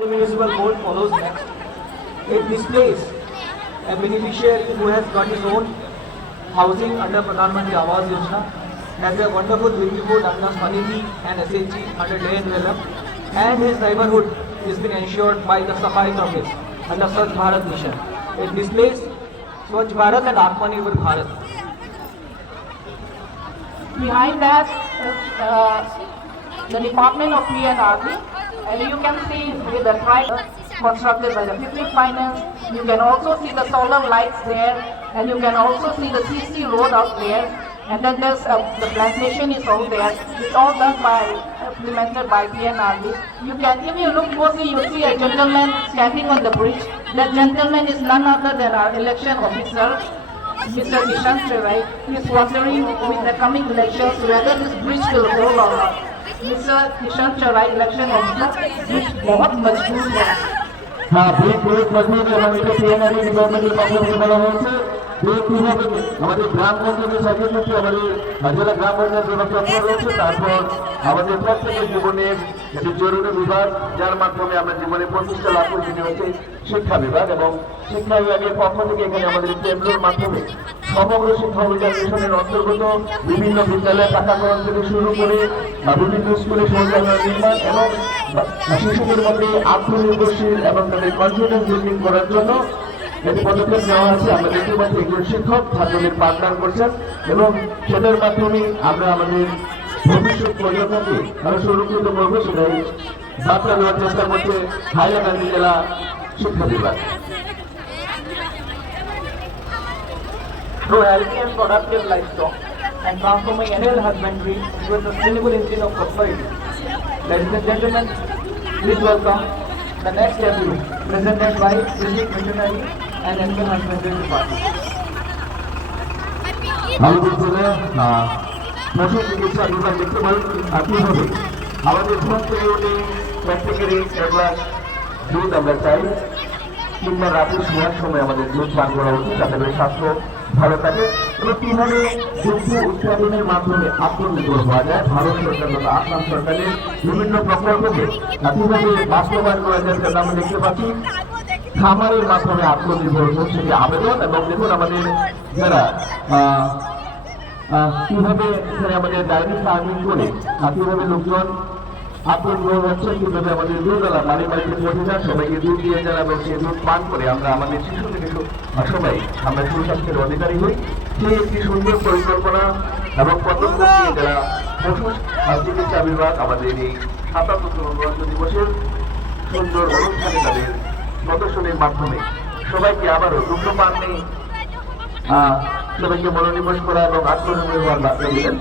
The municipal board follows next. It displays a beneficiary who has got his own housing under Pradhan Mantri Awas Yojana, has a wonderful livelihood under Swanidhi and SHG under Day and Vela, and his livelihood is being ensured by the Sahayak Office under Swachh Bharat Mission. It displays Swachh Bharat and Atmanirbhar Bharat. Behind that the Department of PNRB, and you can see with the tribe constructed by the Picnic Finance. You can also see the solar lights there, and you can also see the CC road out there. And then there's the plantation is out there. It's all done by, implemented by PNRB. You can, if you look closely, you see a gentleman standing on the bridge. That gentleman is none other than our election officer, Mr. Nishant Cherai. He is wondering with the coming elections whether this bridge will hold or not. Mr. Nishant Cherai, election officer, bridge बहुत मजबूत है। हाँ, bridge बहुत मजबूत है। हम इसे पीएनआरबी department के पास से बड़ा होता है। ये কিভাবে আমাদের গ্রাম পঞ্চায়েতের সাথে সাথে আমাদের জেলা গ্রাম পঞ্চায়েত ব্যবস্থাপনা রয়েছে। তারপর আমাদের প্রত্যেকের জীবনের একটি জরুরি বিভাগ, যার মাধ্যমে আমরা জীবনে প্রতিষ্ঠা লাভ করি, সেটি হচ্ছে শিক্ষা বিভাগ। এবং শিক্ষা বিভাগের পক্ষ থেকে এখানে আমাদের কেন্দ্রের মাধ্যমে সমগ্র শিক্ষা অভিযান মিশনের অন্তর্গত বিভিন্ন বিদ্যালয় টাকাকরণ থেকে শুরু করে বিভিন্ন স্কুলে শৌচালয় নির্মাণ এবং শিশুদের মধ্যে আত্মনির্ভরশীল এবং তাদের কনফিডেন্স বিল্ডিং করার জন্য একটি পদক্ষেপ নেওয়া আছে। আমরা দেখতে পাচ্ছি একজন শিক্ষক ছাত্রদের পাঠদান করছেন এবং সেটার মাধ্যমে আমরা আমাদের ভবিষ্যৎ প্রজন্মকে আরো সুরক্ষিত করবো, সেটাই বার্তা দেওয়ার চেষ্টা করছে হাইলাকান্দি জেলা শিক্ষা বিভাগ। Through healthy and productive livestock and transforming animal husbandry into a sustainable engine of prosperity. Ladies and gentlemen, please welcome the next debut presented by District Veterinary and Animal Husbandry Department. আমাদের জেলা পশু চিকিৎসা বিভাগ দেখতে পারেন কিভাবে আমাদের ঘর থেকে উঠে প্রত্যেকেরই এক গ্লাস দুধ আমরা চাই, কিংবা রাতে শোয়ার সময় আমাদের দুধ পান করা উচিত, যাতে করে স্বাস্থ্য ভালো থাকে। এবং কিভাবে দুগ্ধ উৎপাদনের মাধ্যমে আত্মনির্ভর হওয়া যায়, ভারত সরকার তথা আসাম সরকারের বিভিন্ন প্রকল্পকে কিভাবে বাস্তবায়ন করা যায়, সেটা আমরা দেখতে পাচ্ছি। খামারের মাধ্যমে আত্মনির্ভর সেটি আবেদন। এবং দেখুন আমাদের যারা কিভাবে এখানে আমাদের ডায়েরি ফার্মিং করে কিভাবে লোকজন আত্মনির্ভর হচ্ছে, কিভাবে আমাদের দুধওয়ালা বাড়ি বাড়িতে পৌঁছে যান, সবাইকে দুধ দিয়ে যান এবং সেই দুধ পান করে আমরা আমাদের শিশু থেকে সবাই আমরা সুস্বাস্থ্যের অধিকারী হই। সেই একটি সুন্দর পরিকল্পনা এবং পদক্ষেপ নিয়ে যারা পশু চিকিৎসা বিভাগ আমাদের এই ৭৭তম গণতন্ত্র দিবসের সুন্দর অনুষ্ঠানে তাদের প্রদর্শনীর মাধ্যমে সবাইকে আবারও দুগ্ধ পান নেই সবাইকে মনোনিবেশ করা এবং আত্মনির্ভর হওয়ার বার্তা দিলেন।